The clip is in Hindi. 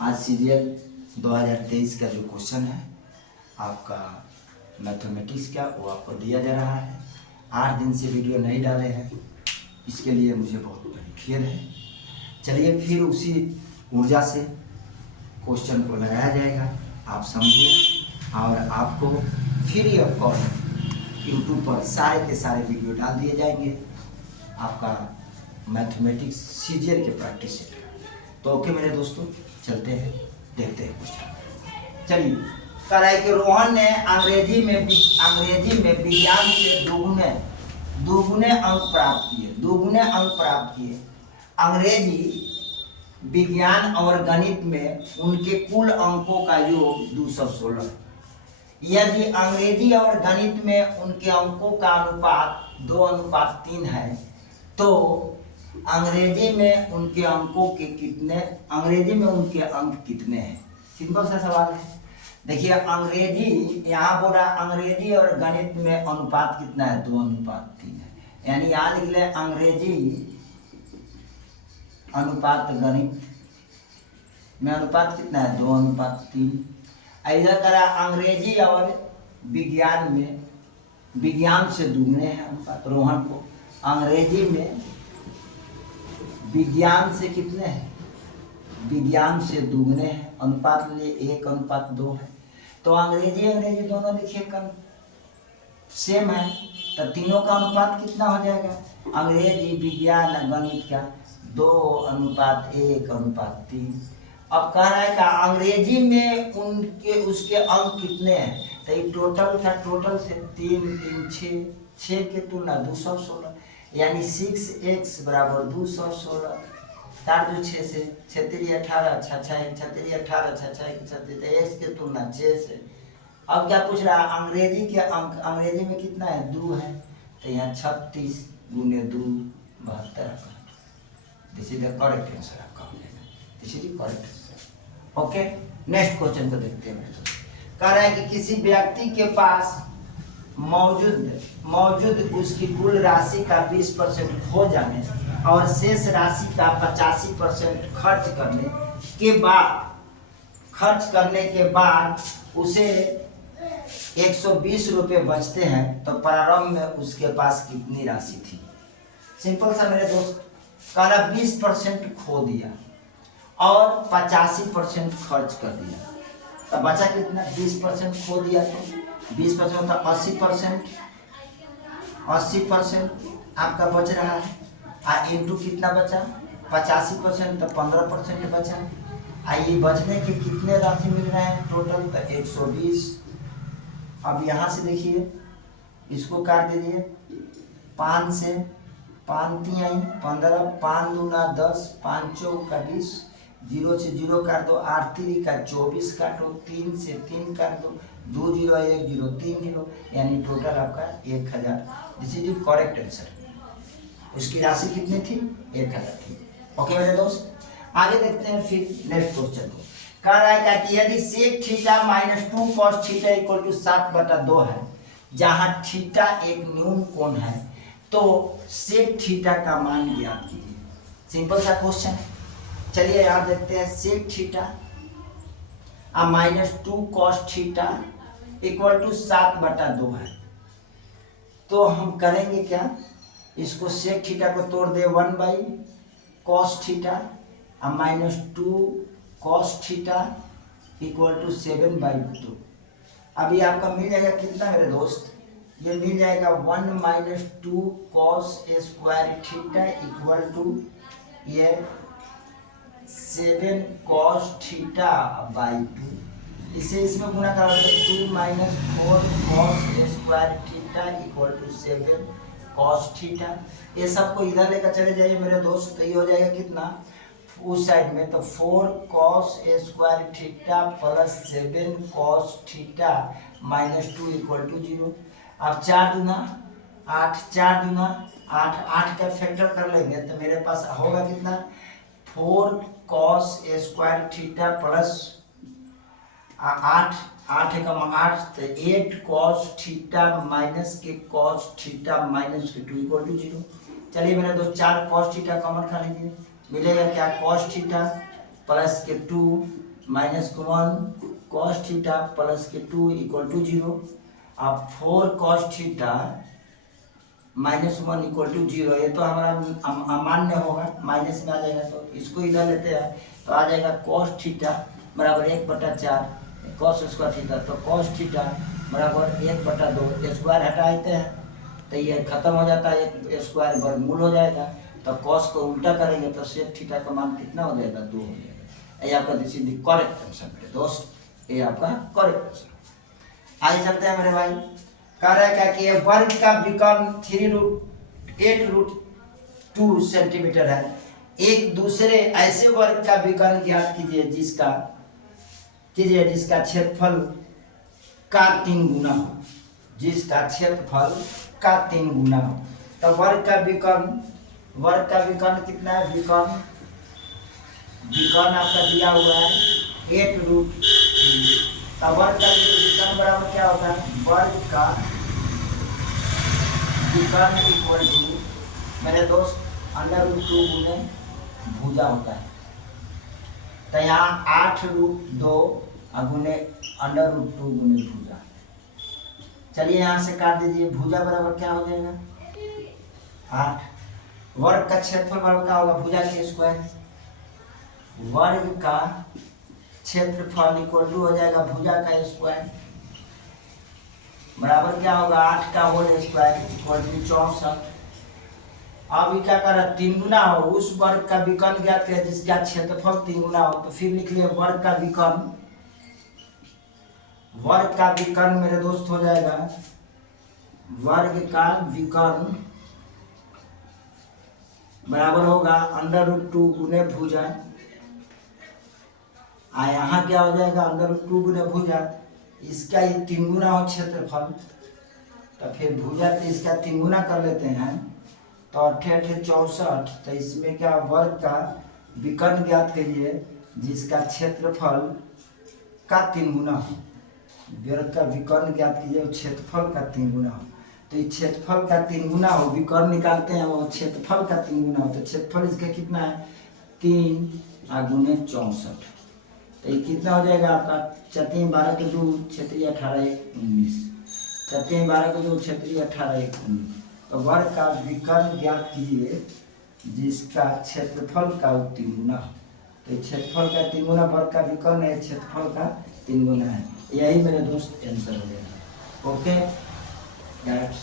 आज सीरियल 2023 का जो क्वेश्चन है आपका मैथमेटिक्स का, वो आपको दिया जा रहा है। 8 दिन से वीडियो नहीं डाले हैं, इसके लिए मुझे बहुत बड़ी खेद है। चलिए फिर उसी ऊर्जा से क्वेश्चन को लगाया जाएगा, आप समझिए। और आपको फ्री ऑफ कॉस्ट यूट्यूब पर सारे के सारे वीडियो डाल दिए जाएंगे आपका मैथमेटिक्स सीरियल के प्रैक्टिस सेट का। तो ओके मेरे दोस्तों, चलते हैं, देखते हैं क्वेश्चन। चलिए, कह रहा है कि रोहन ने अंग्रेजी में विज्ञान से दोगुने अंक प्राप्त किए। अंग्रेजी, विज्ञान और गणित में उनके कुल अंकों का योग 216। यदि अंग्रेजी और गणित में उनके अंकों का अनुपात 2:3 है, तो अंग्रेजी में उनके अंक कितने हैं? सिंपल सा सवाल है। देखिए, अंग्रेजी यहाँ बोला, अंग्रेजी और गणित में अनुपात कितना है? 2:3 है। यानी यहाँ लिख ले अंग्रेजी अनुपात गणित में अनुपात कितना है? 2:3। इधर करा अंग्रेजी और विज्ञान से दुगने हैं अनुपात। रोहन को अंग्रेजी में विज्ञान से कितने हैं? विज्ञान से दुगने हैं, अनुपात लिए 1:2 है। तो अंग्रेजी दोनों देखिए सेम है, तो तीनों का अनुपात कितना हो जाएगा? अंग्रेजी, विज्ञान, गणित का 2:1:3। अब कह रहा है कि अंग्रेजी में उसके अंक कितने हैं? तो ये टोटल था, टोटल से 3 3 6 के तुलना 216, यानी 6x बराबर 216। 4 2 6 से 6 3 18, 6 6 6 3 18, 6 6 6 3, x के तुलना 6 से। अब क्या पूछ रहा है? अंग्रेजी के अंक, अंग्रेजी में कितना है? 2 है, तो यहाँ 36 गुने 2 72। This is the correct answer आपका हो जाएगा। This is the correct answer. Okay, next question को देखते हैं मेरे दोस्त। कह रहा है कि किसी व्यक्ति के पास मौजूद उसकी कुल राशि का 20% खो जाने और शेष राशि का 85% खर्च करने के बाद उसे 120 रुपये बचते हैं, तो प्रारंभ में उसके पास कितनी राशि थी? सिंपल सा मेरे दोस्त, कह रहा 20% खो दिया और 85% खर्च कर दिया, तो बचा कितना? 20% खो दिया तो 20% होता 80%। 80% आपका बच रहा है, इंटू कितना बचा? 85%, तो 15% बचा। ये बचने के कितने राशि मिल रहे हैं टोटल? तो 120। अब यहाँ से देखिए, इसको काट दीजिए, 5 से 5 3 15, 5 दूना 10, 5 चौक का 20, 0 से 0 काट दो, 8 3 का 24 काटो, 3 से 3 काट दो, 2 0 1 0 3 0, यानी टोटल आपका 1000। This is the correct answer. उसकी राशि कितनी थी? 1000 थी। ओके मेरे दोस्त, आगे देखते हैं फिर नेक्स्ट क्वेश्चन को। कह रहा है कि यदि sec theta minus 2 cos theta equal to 7/2 है, जहां थीटा एक न्यून कोण है, तो sec थीटा का मान ज्ञात कीजिए। सिंपल सा क्वेश्चन है। चलिए यहाँ देखते हैं, sec theta minus 2 cos theta equal to 7/2 है। तो हम करेंगे क्या? इसको sec थीटा को तोड़ दे 1/cos theta minus 2 cos theta equal to 7/2। अभी आपका मिल जाएगा कितना मेरे दोस्त? ये मिल जाएगा 1 minus 2 cos square theta equal to ये 7 cos थीटा बाई 2। इसे इसमें गुणा करा तो 2 minus 4 cos square theta equal to 7 cos theta. ये सबको इधर लेकर चले जाइए मेरे दोस्त, तो ये हो जाएगा कितना उस साइड में? तो 4 cos square theta plus 7 cos theta minus 2 equal to 0। अब 4 दूना 8, 4 दूना 8, 8 का फैक्टर कर लेंगे तो मेरे पास होगा कितना? 4 cos स्क्वायर थीटा प्लस 8, 8 का 8, तो 8 cos थीटा माइनस के cos थीटा माइनस के 2 इक्वल टू 0। चलिए मेरे दोस्त, 4 cos थीटा कॉमन खा लीजिए, मिलेगा क्या? cos थीटा प्लस के 2 माइनस के 1 कॉस थीटा प्लस के 2 इक्वल टू 0। अब 4 cos theta minus 1 equal to 0। ये तो हमारा अमान्य होगा, माइनस में आ जाएगा, तो इसको इधर लेते हैं तो आ जाएगा कॉस थीटा बराबर 1/4 कॉस स्क्वायर थीटा। तो कॉस थीटा बराबर 1/2 स्क्वायर हटाते हैं तो ये खत्म हो जाता है, एक स्क्वायर वर्गमूल हो जाएगा। तो कॉस को उल्टा करेंगे तो सेक थीटा का मान कितना हो जाएगा, 2 हो जाएगा। ये आपका this is the correct answer मेरे दोस्त, ये आपका करेक्ट आंसर। आगे चलते हैं मेरे भाई, कह रहा है क्या कि ये वर्ग का विकर्ण 3√8√2 सेंटीमीटर है। एक दूसरे ऐसे वर्ग का विकर्ण ज्ञात कीजिए जिसका क्षेत्रफल का 3 गुना हो, जिसका क्षेत्रफल का 3 गुना हो। तो वर्ग का विकर्ण कितना है, विकर्ण आपका दिया हुआ है 8√3। तो वर्ग का विकर्ण बराबर क्या होता है, वर्ग का विकर्ण इक्वल टू मेरे दोस्त √2 गुने भुजा होता है। तो यहाँ 8√2 गुने √2 गुने भुजा। चलिए यहाँ से काट दीजिए, भुजा बराबर क्या हो जाएगा 8। वर्ग का क्षेत्रफल बराबर क्या होगा, भुजा के स्क्वायर। वर्ग का क्षेत्रफल इक्वल टू हो जाएगा भुजा का स्क्वायर बराबर क्या होगा 8 का होल स्क्वायर इक्वल टू 64। अब क्या कर रहा है, 3 गुना हो, उस वर्ग का विकर्ण ज्ञात किया जिसका क्षेत्रफल 3 गुना हो। तो फिर लिख लिया वर्ग का विकर्ण मेरे दोस्त हो जाएगा, वर्ग का विकर्ण बराबर होगा √2 गुने भुजा। यहाँ क्या हो जाएगा √2 गुने भुजा, इसका ये 3 गुना हो क्षेत्रफल, तो फिर भुजा तो इसका 3 गुना कर लेते हैं तो 8 64। तो इसमें क्या वर्ग का विकर्ण ज्ञात कीजिए जिसका क्षेत्रफल का 3 गुना हो। वर्ग का विकर्ण ज्ञात कीजिए क्षेत्रफल का 3 गुना हो। तो ये क्षेत्रफल का 3 गुना हो, विकर्ण निकालते हैं वो क्षेत्रफल का 3 गुना हो। तो क्षेत्रफल इसका कितना है 3 गुने 64। तो ये कितना हो जाएगा आपका 4 12 के 2 क्षेत्रीय 18 1 19 4 12 के 2 क्षेत्रीय 18 1 19। तो वर्ग का विकर्ण ज्ञात कीजिए जिसका क्षेत्रफल का 3 गुना हो। तो क्षेत्रफल का 3 गुना वर्ग का विकर्ण है, क्षेत्रफल का 3 गुना है। यही मेरे दोस्त आंसर हो जाएगा। Okay that's